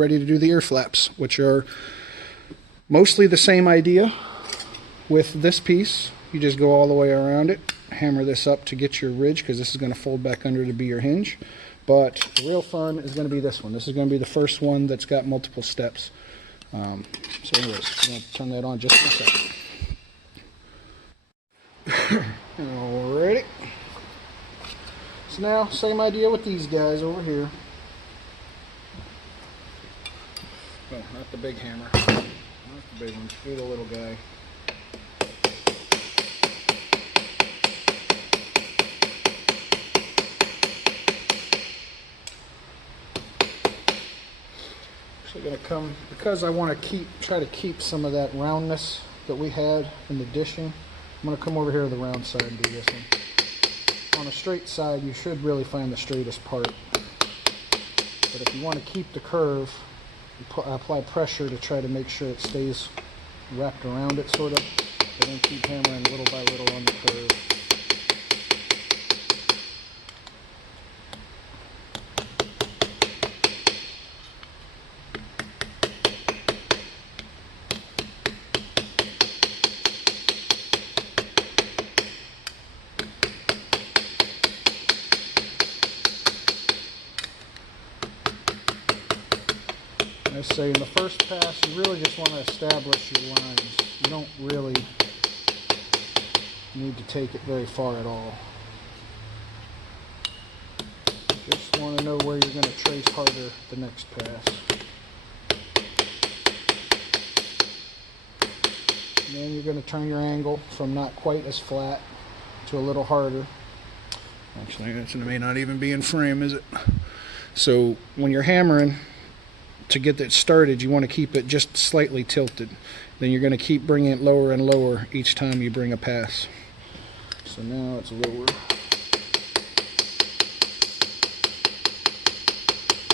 ready to do the ear flaps, which are mostly the same idea with this piece. You just go all the way around it, hammer this up to get your ridge, because this is going to fold back under to be your hinge. But the real fun is going to be this one. This is going to be the first one that's got multiple steps. So anyways, I'm going to turn that on just in a second. Alrighty. So now, same idea with these guys over here. Well, not the big hammer. Not the big one. Do the little guy. So I'm going to come, because I want to try to keep some of that roundness that we had in the dishing, I'm going to come over here to the round side and do this one. On a straight side, you should really find the straightest part. But if you want to keep the curve, you apply pressure to try to make sure it stays wrapped around it, sort of, and then keep hammering little by little on the curve. I say in the first pass, you really just want to establish your lines. You don't really need to take it very far at all. Just want to know where you're going to trace harder the next pass. And then you're going to turn your angle from not quite as flat to a little harder. Actually, that may not even be in frame, is it? So when you're hammering, to get that started, you want to keep it just slightly tilted. Then you're going to keep bringing it lower and lower each time you bring a pass. So now it's lower.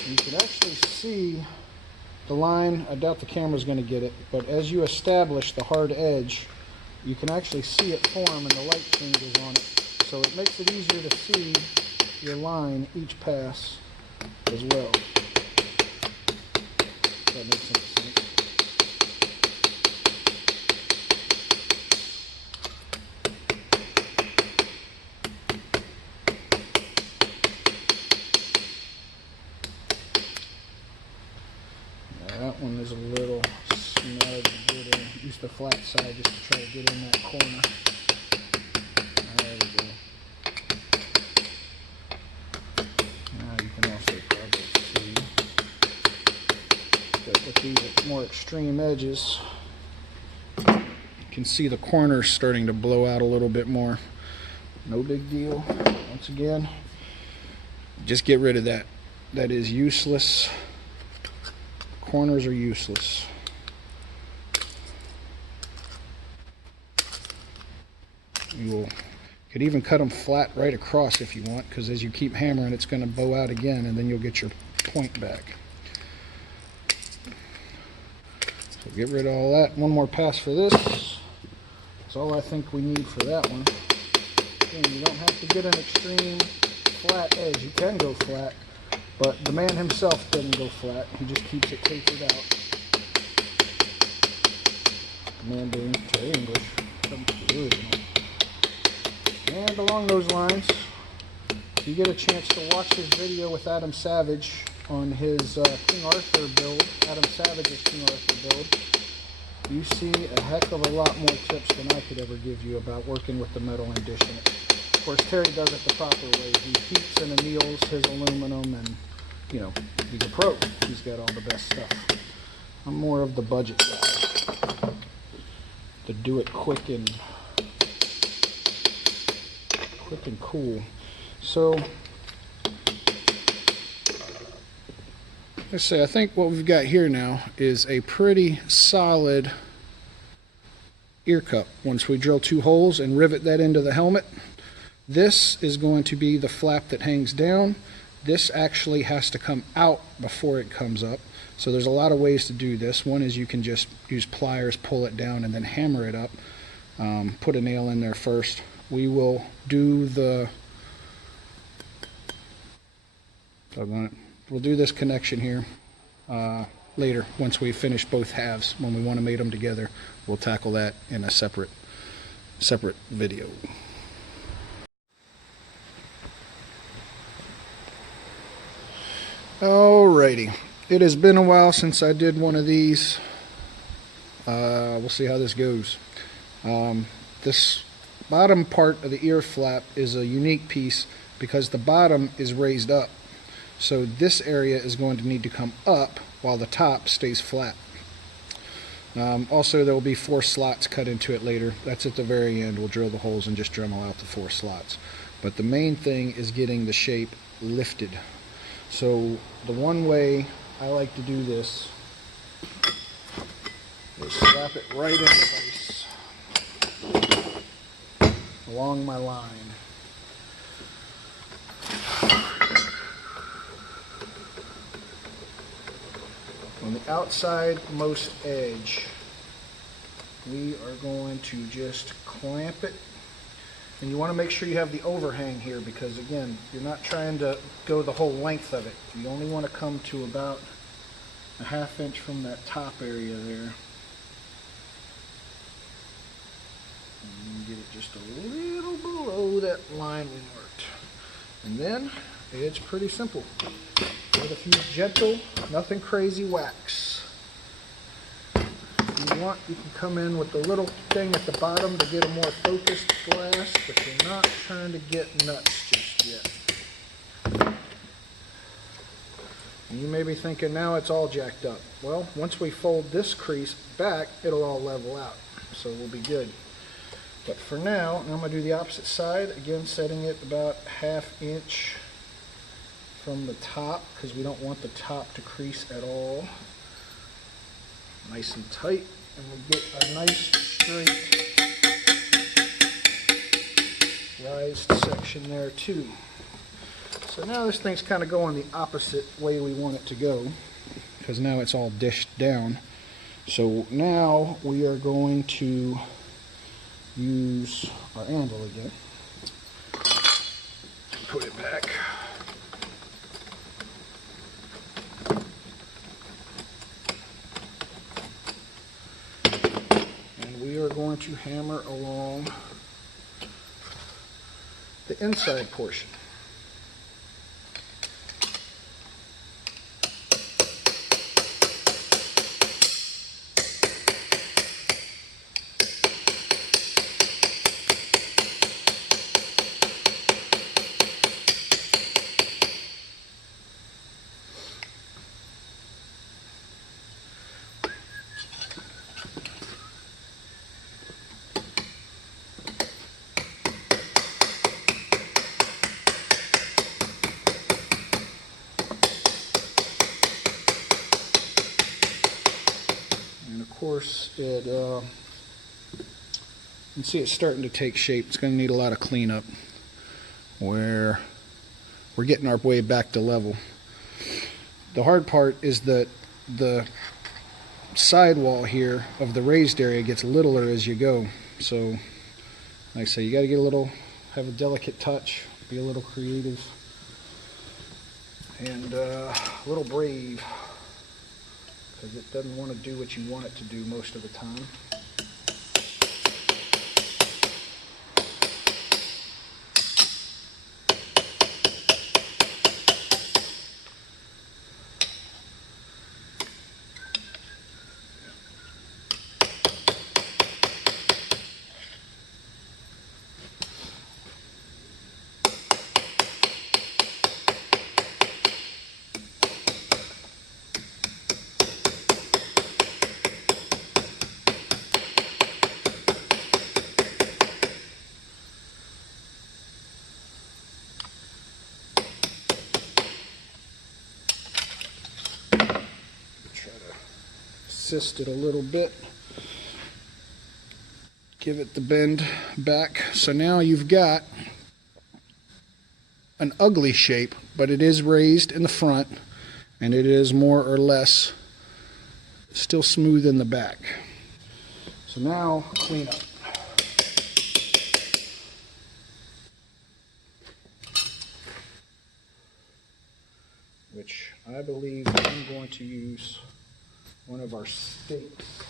You can actually see the line. I doubt the camera's going to get it, but as you establish the hard edge, you can actually see it form and the light changes on it. So it makes it easier to see your line each pass as well. That makes sense. That one is a little snug to get in. Use the flat side just to try to get in that corner. There we go. Now you can also probably see that with these more extreme edges, you can see the corners starting to blow out a little bit more. No big deal. Once again, just get rid of that. That is useless. Corners are useless. You could even cut them flat right across if you want, because as you keep hammering, it's going to bow out again, and then you'll get your point back. So get rid of all that. One more pass for this. That's all I think we need for that one. Again, you don't have to get an extreme flat edge. You can go flat, but the man himself doesn't go flat. He just keeps it tapered out. The man being Terry English, the original. And along those lines, if you get a chance to watch his video with Adam Savage on his King Arthur build, Adam Savage's King Arthur build, you see a heck of a lot more tips than I could ever give you about working with the metal and dishing it. Of course, Terry does it the proper way. He heats and anneals his aluminum, and you know, he's a pro. He's got all the best stuff. I'm more of the budget guy. To do it quick and cool. So let's say I think what we've got here now is a pretty solid ear cup. Once we drill 2 holes and rivet that into the helmet, this is going to be the flap that hangs down. This actually has to come out before it comes up. So there's a lot of ways to do this. One is you can just use pliers, pull it down, and then hammer it up. Put a nail in there first. We will do we'll do this connection here. later once we finish both halves. When we want to mate them together, we'll tackle that in a separate video. Alrighty, it has been a while since I did one of these. We'll see how this goes. This bottom part of the ear flap is a unique piece because the bottom is raised up. So this area is going to need to come up while the top stays flat. Also, there will be 4 slots cut into it later. That's at the very end. We'll drill the holes and just Dremel out the 4 slots. But the main thing is getting the shape lifted. So the one way I like to do this is slap it right in place along my line. On the outside most edge, we are going to just clamp it. And you want to make sure you have the overhang here because, again, you're not trying to go the whole length of it. You only want to come to about a 1/2 inch from that top area there. And get it just a little below that line we marked. And then it's pretty simple. With a few gentle, nothing crazy whacks. If you want, you can come in with the little thing at the bottom to get a more focused glass, but you're not trying to get nuts just yet. And you may be thinking now it's all jacked up. Well, once we fold this crease back, it'll all level out, so we'll be good. But for now, I'm going to do the opposite side, again setting it about 1/2 inch from the top because we don't want the top to crease at all. Nice and tight, and we get a nice straight raised section there too. So now this thing's kind of going the opposite way we want it to go because now it's all dished down. So now we are going to use our anvil again. Put it back. And we are going to hammer along the inside portion. Of course, you can see it's starting to take shape. It's going to need a lot of cleanup where we're getting our way back to level. The hard part is that the sidewall here of the raised area gets littler as you go. So, like I say, you got to get a little, have a delicate touch, be a little creative, and a little brave. Because it doesn't want to do what you want it to do most of the time. Assist it a little bit, give it the bend back. So now you've got an ugly shape, but it is raised in the front and it is more or less still smooth in the back. So now clean up. Which I believe I'm going to use one of our stakes.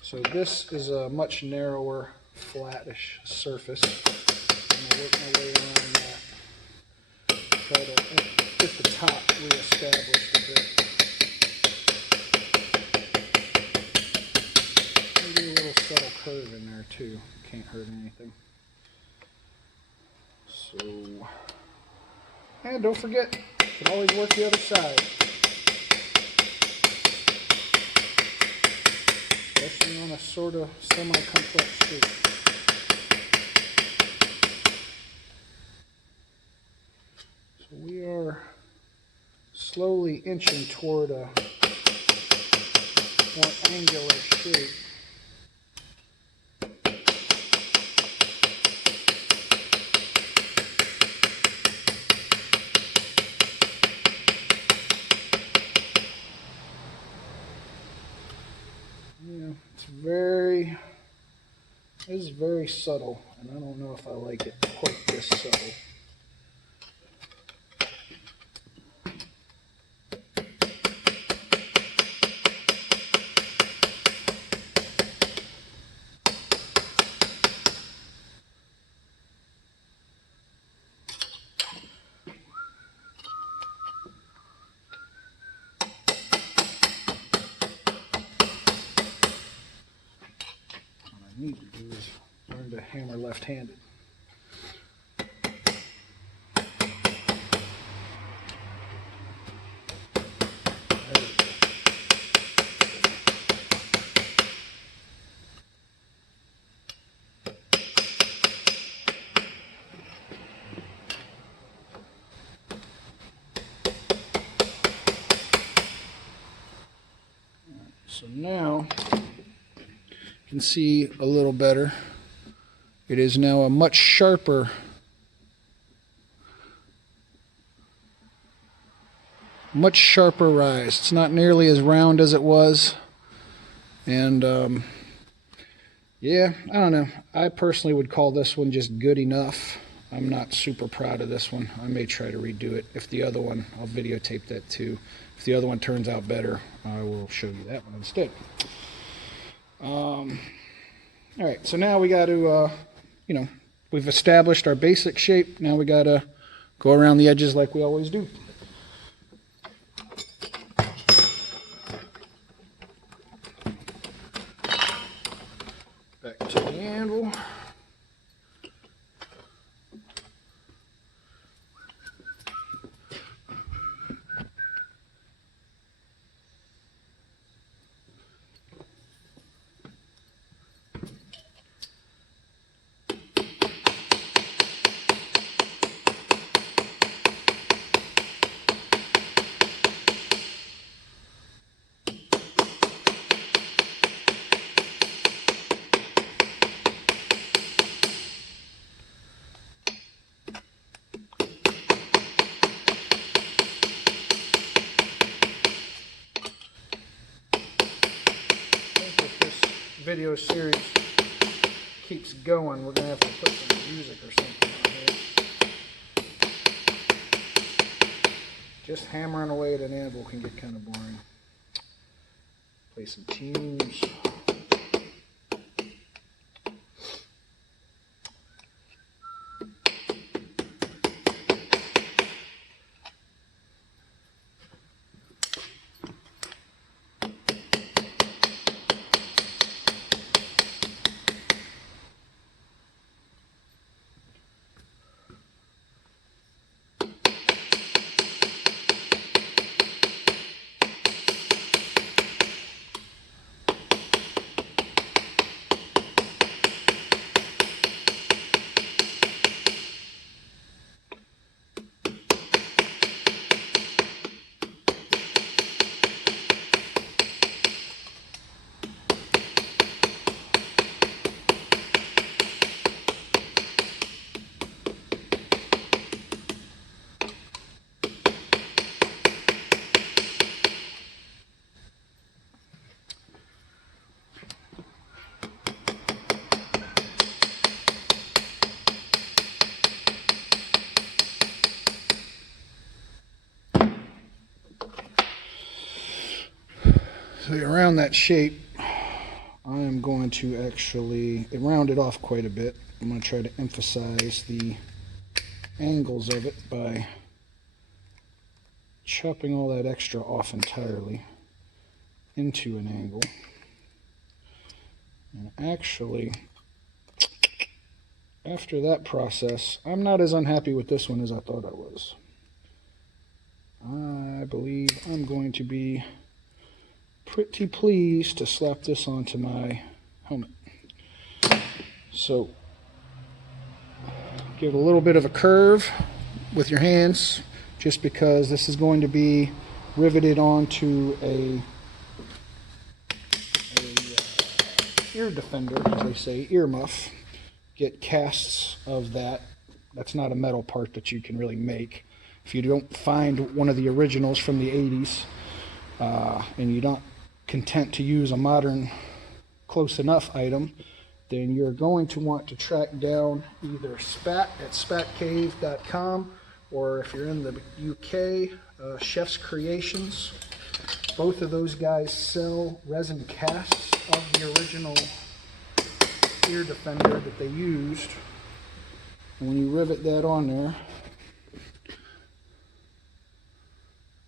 So this is a much narrower, flattish surface. I'm going to work my way around that. Try to get the top reestablished a bit. Maybe a little subtle curve in there too. Can't hurt anything. So, and don't forget, you can always work the other side. Especially on a sort of semi-complex shape. So we are slowly inching toward a more angular shape. It is very subtle, and I don't know if I like it quite this subtle. Need to do is learn to hammer left-handed. So now you can see a little better. It is now a much sharper rise. It's not nearly as round as it was. And yeah, I don't know. I personally would call this one just good enough. I'm not super proud of this one. I may try to redo it. If the other one, I'll videotape that too. If the other one turns out better, I will show you that one instead. All right, so now we got to, we've established our basic shape. Now we got to go around the edges like we always do. Back to the anvil. Video series keeps going, we're gonna have to put some music or something on here. Just hammering away at an anvil can get kind of boring. Play some tunes. around that shape, I am going to actually round it off quite a bit. I'm going to try to emphasize the angles of it by chopping all that extra off entirely into an angle. And actually, after that process, I'm not as unhappy with this one as I thought I was. I believe I'm going to be pretty pleased to slap this onto my helmet. So, give it a little bit of a curve with your hands, just because this is going to be riveted onto a ear defender, as they say, ear muff. Get casts of that. That's not a metal part that you can really make. If you don't find one of the originals from the 80s, and you're not content to use a modern close enough item, then you're going to want to track down either Spat at spatcave.com, or if you're in the UK, Chef's Creations. Both of those guys sell resin casts of the original ear defender that they used. And when you rivet that on there,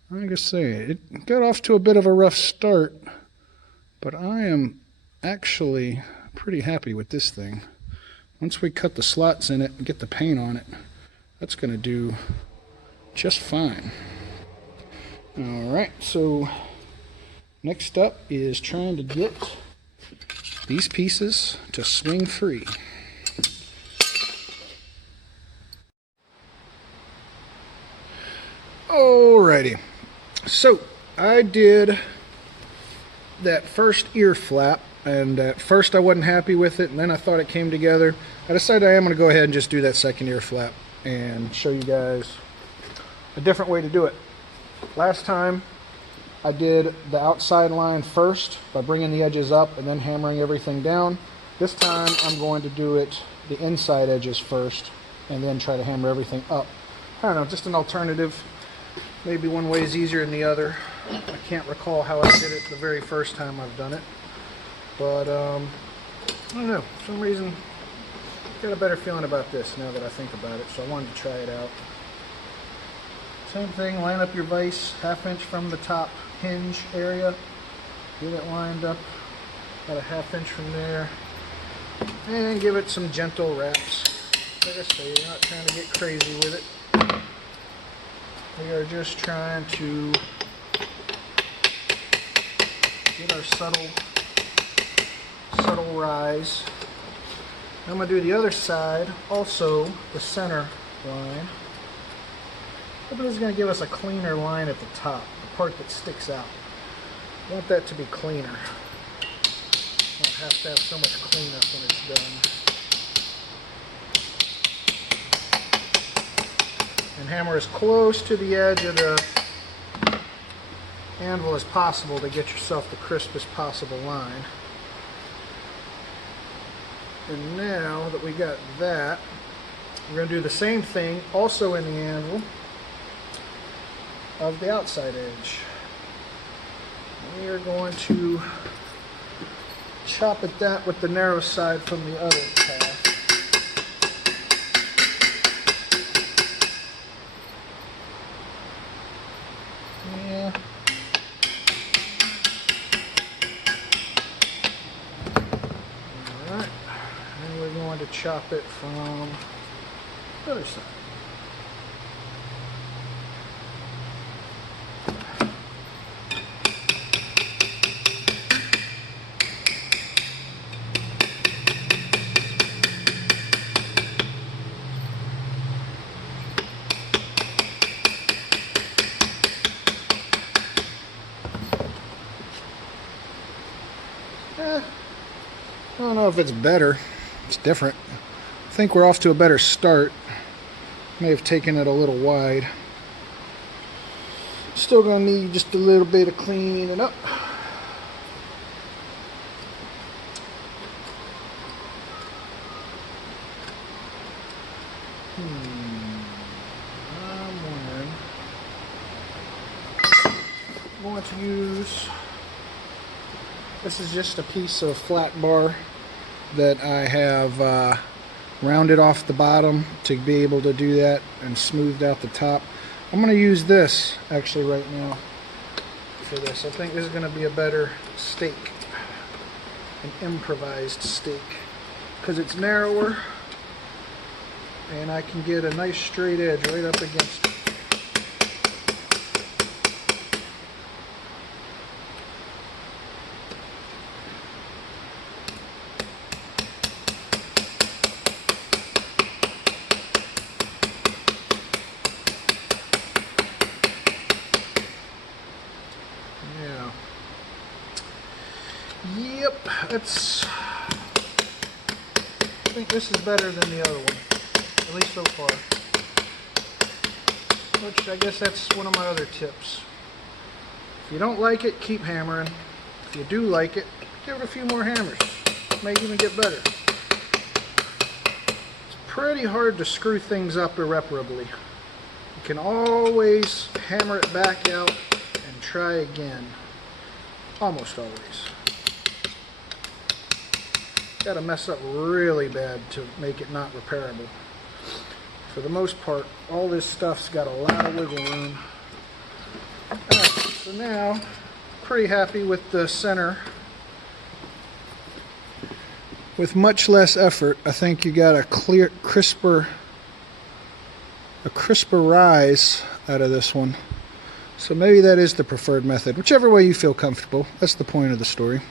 like I say, it got off to a bit of a rough start, but I am actually pretty happy with this thing. Once we cut the slots in it and get the paint on it, that's going to do just fine. Alright, so next up is trying to get these pieces to swing free. Alrighty, so I did that first ear flap, and at first I wasn't happy with it, and then I thought it came together. I decided I am going to go ahead and just do that second ear flap and show you guys a different way to do it. Last time I did the outside line first by bringing the edges up and then hammering everything down. This time I'm going to do it the inside edges first and then try to hammer everything up. I don't know, just an alternative. Maybe one way is easier than the other. I can't recall how I did it the very first time I've done it. But, I don't know, for some reason I got a better feeling about this now that I think about it, so I wanted to try it out. Same thing, line up your vise 1/2 inch from the top hinge area. Get it lined up about a 1/2 inch from there. And give it some gentle wraps. Like I say, you're not trying to get crazy with it. We are just trying to get our subtle rise. I'm going to do the other side, also the center line. But this is going to give us a cleaner line at the top, the part that sticks out. I want that to be cleaner. I don't have to have so much cleanup when it's done. And hammer as close to the edge of the anvil as possible to get yourself the crispest possible line. And now that we got that, we're going to do the same thing also in the anvil of the outside edge. We are going to chop at that with the narrow side from the other path. Yeah. Alright. And we're going to chop it from the other side. I don't know if it's better. It's different. I think we're off to a better start. May have taken it a little wide. Still gonna need just a little bit of cleaning up. I'm going to use This is just a piece of flat bar that I have rounded off the bottom to be able to do that and smoothed out the top. I'm going to use this actually right now for this. I think this is going to be a better stake, an improvised stake, because it's narrower and I can get a nice straight edge right up against it. Yep, I think this is better than the other one, at least so far. Which I guess that's one of my other tips. If you don't like it, keep hammering. If you do like it, give it a few more hammers. It may even get better. It's pretty hard to screw things up irreparably. You can always hammer it back out and try again. Almost always. Got to mess up really bad to make it not repairable. For the most part, all this stuff's got a lot of wiggle room. Alright, so now, pretty happy with the center. With much less effort, I think you got a crisper rise out of this one. So maybe that is the preferred method. Whichever way you feel comfortable. That's the point of the story.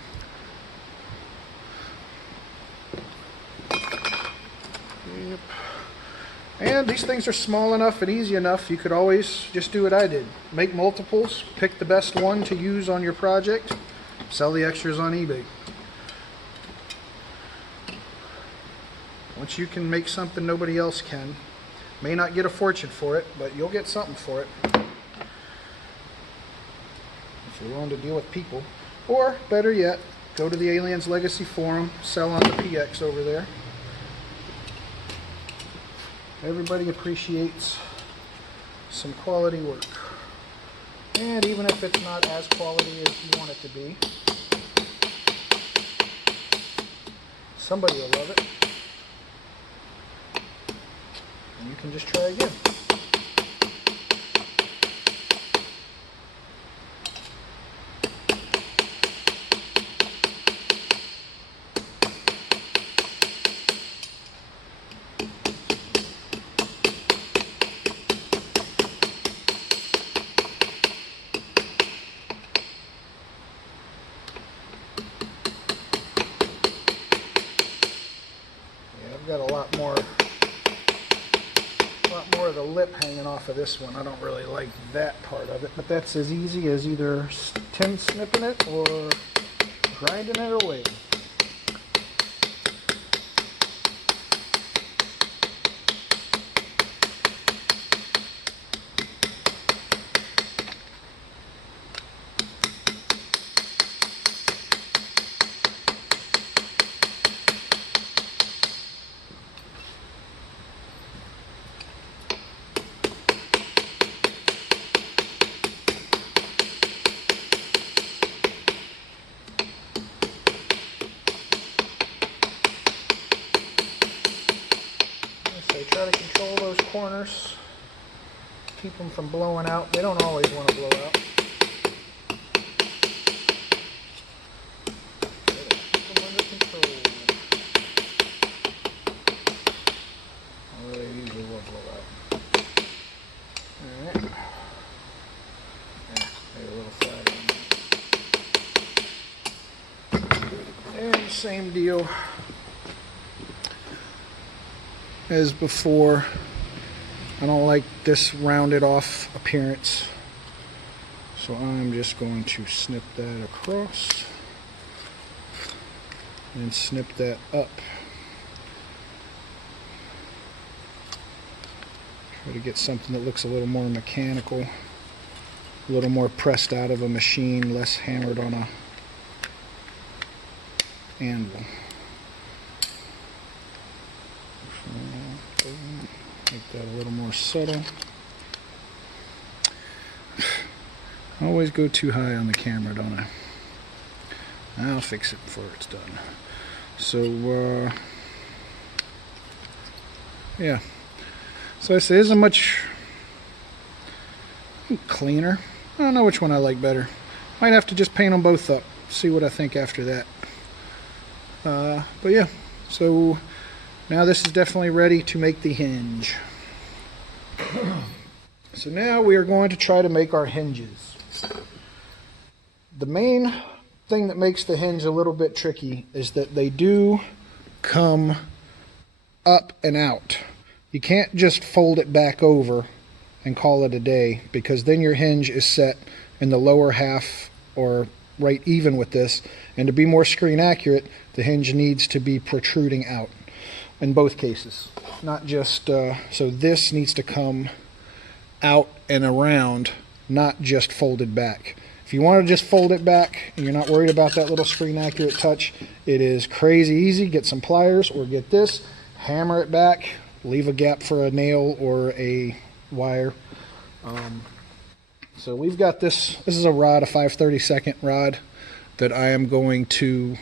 And these things are small enough and easy enough, you could always just do what I did. Make multiples, pick the best one to use on your project, sell the extras on eBay. Once you can make something nobody else can, may not get a fortune for it, but you'll get something for it. If you're willing to deal with people. Or, better yet, go to the Aliens Legacy forum, sell on the PX over there. Everybody appreciates some quality work. And even if it's not as quality as you want it to be, somebody will love it. And you can just try again. Got a lot more of the lip hanging off of this one. I don't really like that part of it, but that's as easy as either tin snipping it or grinding it away. Try to control those corners, keep them from blowing out. They don't always want to blow out. Keep them under control. Although they usually will blow out. Alright. They're a little flat on that. And same deal as before. I don't like this rounded off appearance, so I'm just going to snip that across and snip that up. Try to get something that looks a little more mechanical, a little more pressed out of a machine, less hammered on a anvil. Make that a little more subtle. I always go too high on the camera, don't I? I'll fix it before it's done. So, yeah. So this isn't much cleaner. I don't know which one I like better. Might have to just paint them both up. See what I think after that. But yeah, so now this is definitely ready to make the hinge. So now we are going to try to make our hinges. The main thing that makes the hinge a little bit tricky is that they do come up and out. You can't just fold it back over and call it a day, because then your hinge is set in the lower half or right even with this, and to be more screen accurate, the hinge needs to be protruding out in both cases, not just so this needs to come out and around, not just folded back. If you want to just fold it back and you're not worried about that little screen accurate touch, it is crazy easy. Get some pliers or get this, hammer it back, leave a gap for a nail or a wire. So we've got this is a rod, a 5/32 rod that I am going to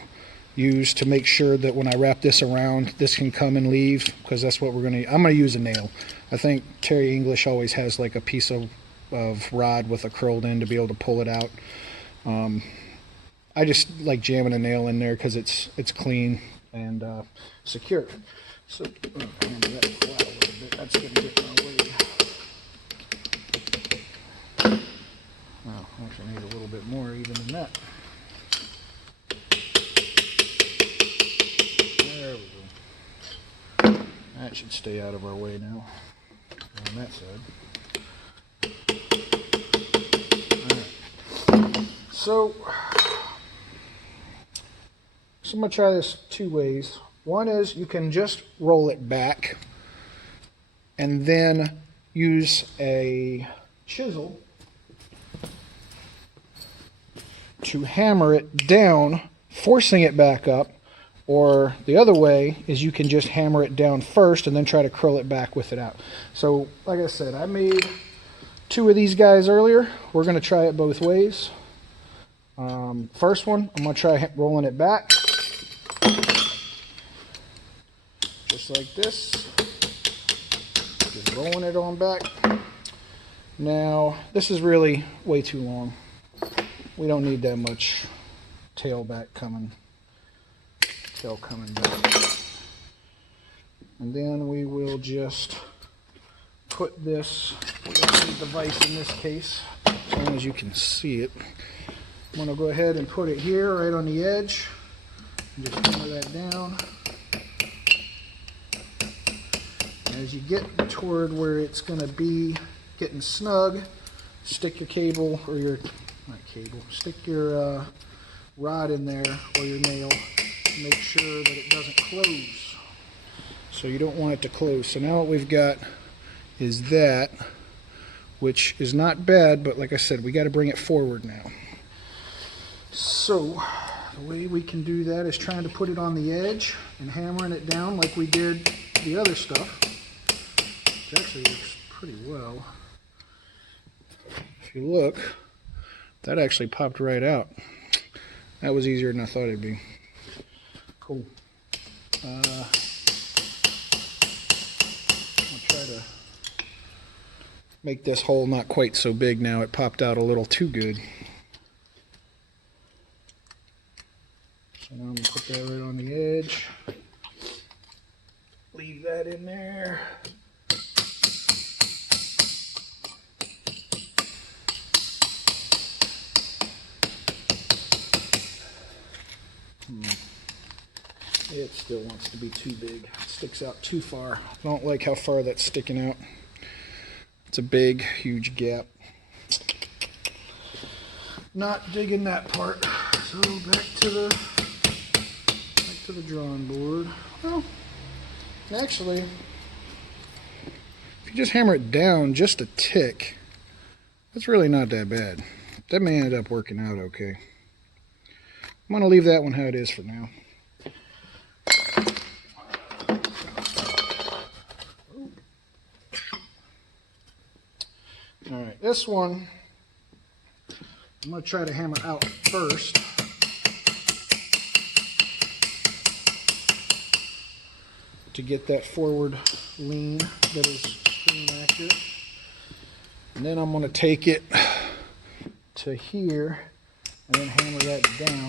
use to make sure that when I wrap this around, this can come and leave, because that's what I'm going to use a nail. I think Terry English always has like a piece of rod with a curled end to be able to pull it out. I just like jamming a nail in there because it's clean and secure. So handle that fly a little bit. That's going to get in my way. Well, I actually need a little bit more even than that. There we go. That should stay out of our way now on that side. Alright. So I'm going to try this two ways. One is you can just roll it back and then use a chisel to hammer it down, forcing it back up. Or the other way is you can just hammer it down first and then try to curl it back with it out. So like I said, I made two of these guys earlier. We're going to try it both ways. First one, I'm going to try rolling it back. Just like this. Just rolling it on back. Now, this is really way too long. We don't need that much tail coming back. And then we will just put this, we don't need the vise in this case, as long as you can see it. I'm going to go ahead and put it here right on the edge. And just hammer that down. As you get toward where it's going to be getting snug, stick your cable or your, not cable, stick your rod in there or your nail. Make sure that it doesn't close. So you don't want it to close. So now what we've got is that, which is not bad, but like I said, we got to bring it forward now. So the way we can do that is trying to put it on the edge and hammering it down like we did the other stuff, which actually works pretty well. If you look, that actually popped right out. That was easier than I thought it'd be. Cool. I'll try to make this hole not quite so big now. It popped out a little too good. So now I'm going to put that right on the edge. Leave that in there. It still wants to be too big. It sticks out too far. I don't like how far that's sticking out. It's a big, huge gap. Not digging that part. So back to the drawing board. Well, actually, if you just hammer it down just a tick, that's really not that bad. That may end up working out okay. I'm going to leave that one how it is for now. Alright, this one I'm going to try to hammer out first. to get that forward lean that is screen accurate. And then I'm going to take it to here and then hammer that down.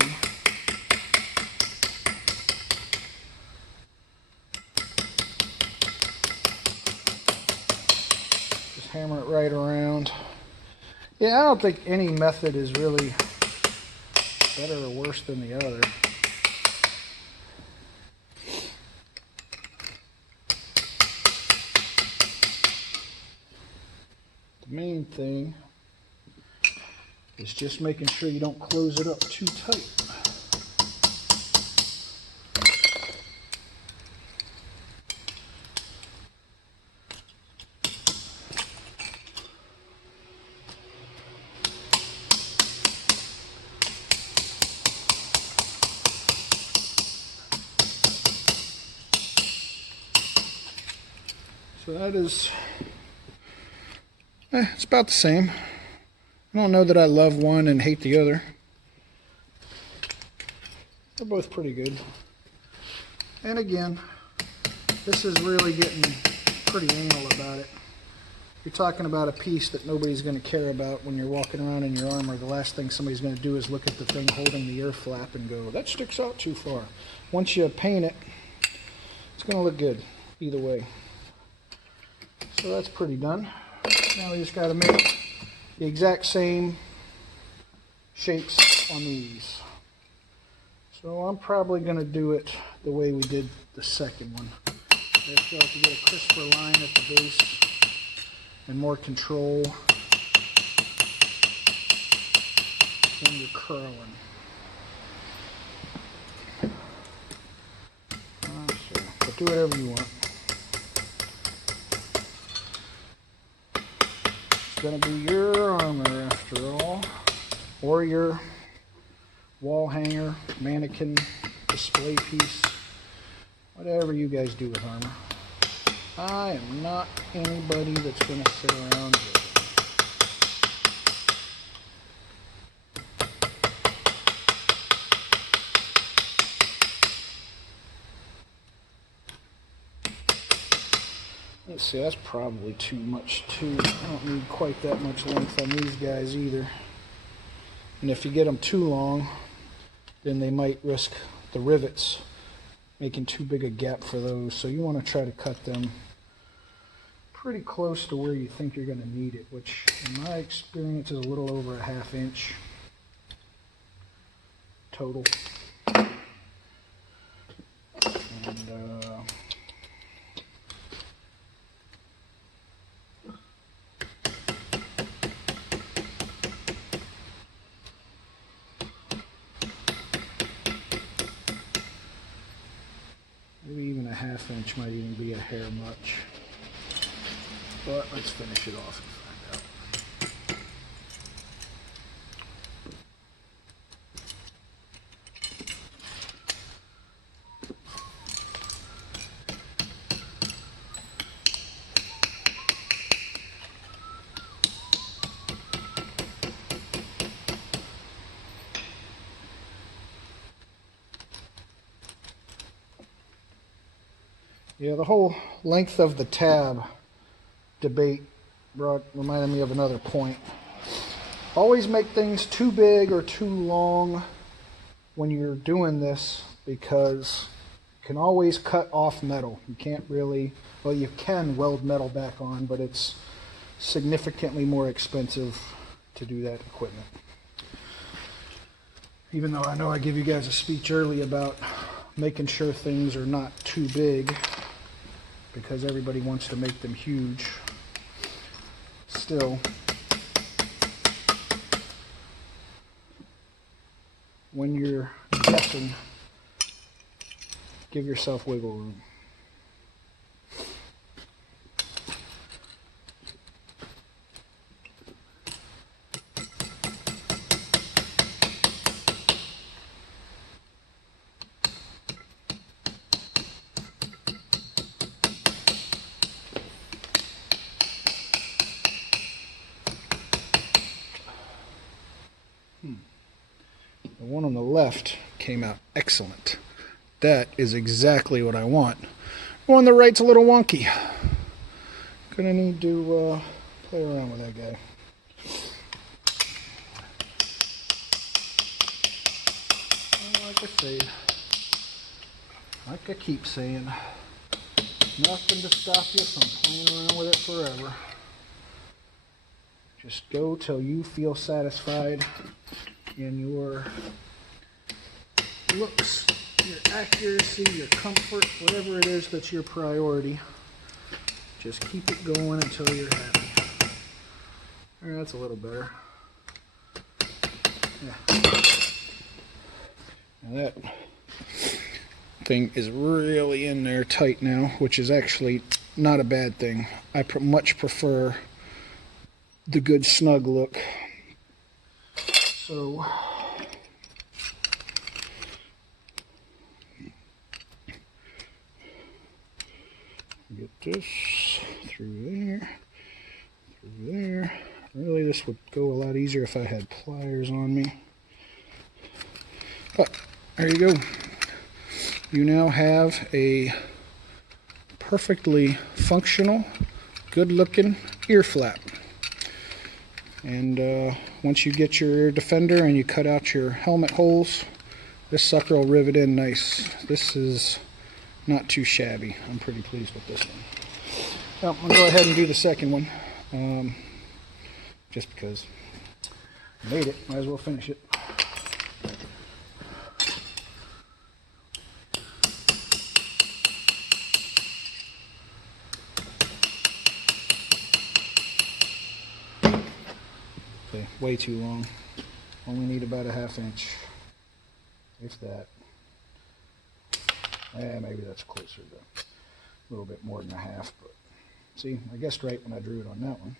Just hammer it right around. Yeah, I don't think any method is really better or worse than the other. The main thing is just making sure you don't close it up too tight. So that is, it's about the same. I don't know that I love one and hate the other. They're both pretty good. And again, this is really getting pretty anal about it. You're talking about a piece that nobody's going to care about when you're walking around in your armor. The last thing somebody's going to do is look at the thing holding the ear flap and go, that sticks out too far. Once you paint it, it's going to look good either way. So that's pretty done. Now we just got to make the exact same shapes on these. So I'm probably going to do it the way we did the second one. There you go, to get a crisper line at the base and more control when you're curling. But do whatever you want. Going to be your armor after all, or your wall hanger, mannequin, display piece, whatever you guys do with armor. I am not anybody that's going to sit around with it. Let's see, that's probably too much too. I don't need quite that much length on these guys either. And if you get them too long, then they might risk the rivets making too big a gap for those. So you want to try to cut them pretty close to where you think you're going to need it, which in my experience is a little over a ½ inch total. And maybe even a ½ inch might even be a hair much. But let's finish it off and find out. Yeah, the whole length of the tab debate reminded me of another point. Always make things too big or too long when you're doing this, because you can always cut off metal. You can't really, well, you can weld metal back on, but it's significantly more expensive to do that equipment. Even though I know I gave you guys a speech early about making sure things are not too big, because everybody wants to make them huge. Still, when you're guessing, give yourself wiggle room. The one on the left came out excellent. That is exactly what I want. on the right's a little wonky. Gonna need to play around with that guy. Like I say, like I keep saying, nothing to stop you from playing around with it forever. Just go till you feel satisfied in your looks, your accuracy, your comfort, whatever it is that's your priority. Just keep it going until you're happy. All right, that's a little better. Yeah. Now that thing is really in there tight now, which is actually not a bad thing. I much prefer the good snug look. So get this through there. Really, this would go a lot easier if I had pliers on me. But there you go. You now have a perfectly functional, good-looking ear flap. And once you get your ear defender and you cut out your helmet holes, this sucker will rivet in nice. This is not too shabby. I'm pretty pleased with this one. Well, I'll go ahead and do the second one. Just because I made it, might as well finish it. Okay, way too long. Only need about a 1/2 inch, if that. Maybe that's closer to a little bit more than a half, but see, I guessed right when I drew it on that one.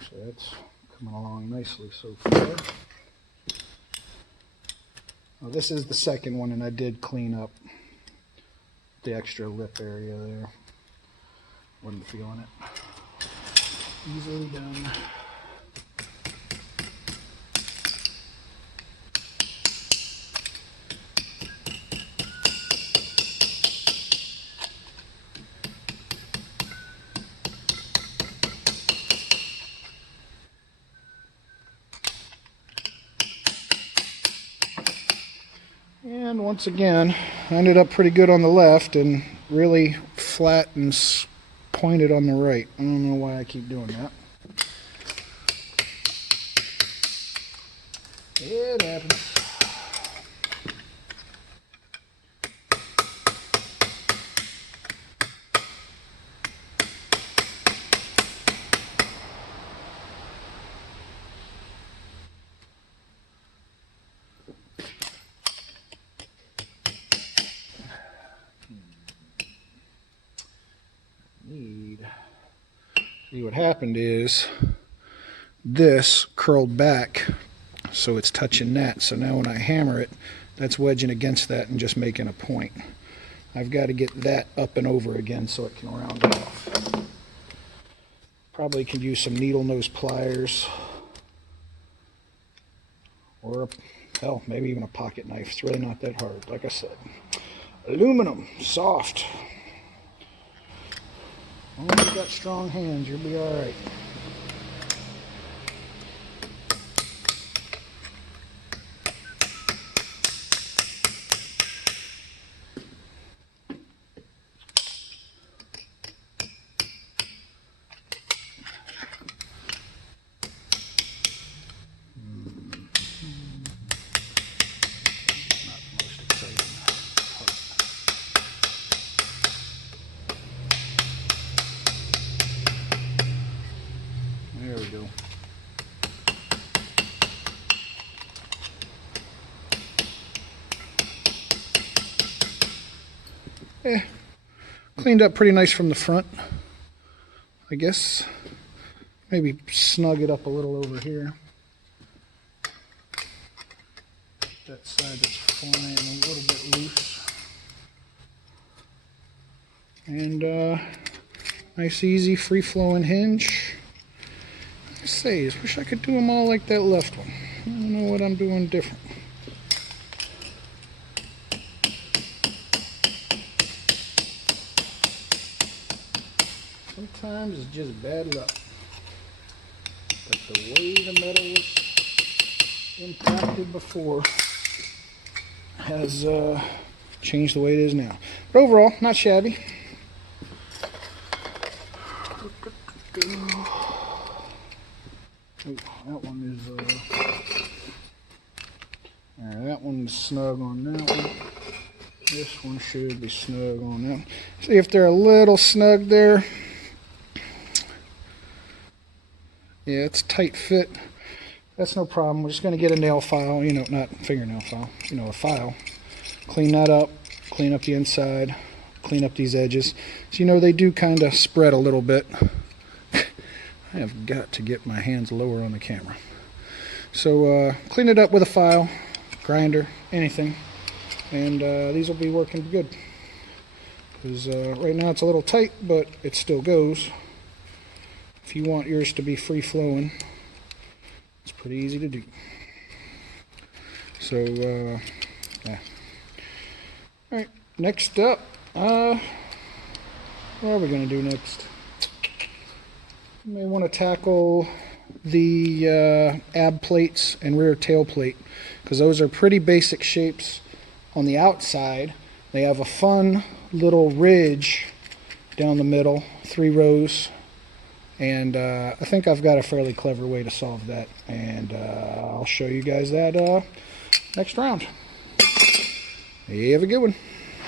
Actually, that's coming along nicely so far. Well, this is the second one, and I did clean up the extra lip area there. Wasn't feeling it. Easily done. And once again, I ended up pretty good on the left and really flat and pointed on the right. I don't know why I keep doing that. It happens. See, what happened is this curled back, so it's touching that. So now when I hammer it, that's wedging against that and just making a point. I've got to get that up and over again so it can round off. Probably could use some needle nose pliers, or hell, maybe even a pocket knife. It's really not that hard. Like I said, aluminum, soft. As long as you've got strong hands, you'll be all right. cleaned up pretty nice from the front, I guess. Maybe snug it up a little over here. That side that's flying a little bit loose. And nice, easy, free-flowing hinge. I say, I wish I could do them all like that left one. I don't know what I'm doing different. Sometimes it's just bad luck. But the way the metal was impacted before has changed the way it is now. But overall, not shabby. Oh, that one is that one's snug on that one. This one should be snug on that one. See if they're a little snug there. Yeah, it's a tight fit. That's no problem. We're just going to get a nail file, you know, not fingernail file, you know, a file. Clean that up, clean up the inside, clean up these edges. So, you know, they do kind of spread a little bit. I have got to get my hands lower on the camera. So clean it up with a file, grinder, anything, and these will be working good. Because right now it's a little tight, but it still goes. If you want yours to be free flowing, it's pretty easy to do. So yeah. All right, next up, what are we going to do next? You may want to tackle the ab plates and rear tail plate, because those are pretty basic shapes on the outside. They have a fun little ridge down the middle, 3 rows, and I think I've got a fairly clever way to solve that, and I'll show you guys that next round. Have a good one.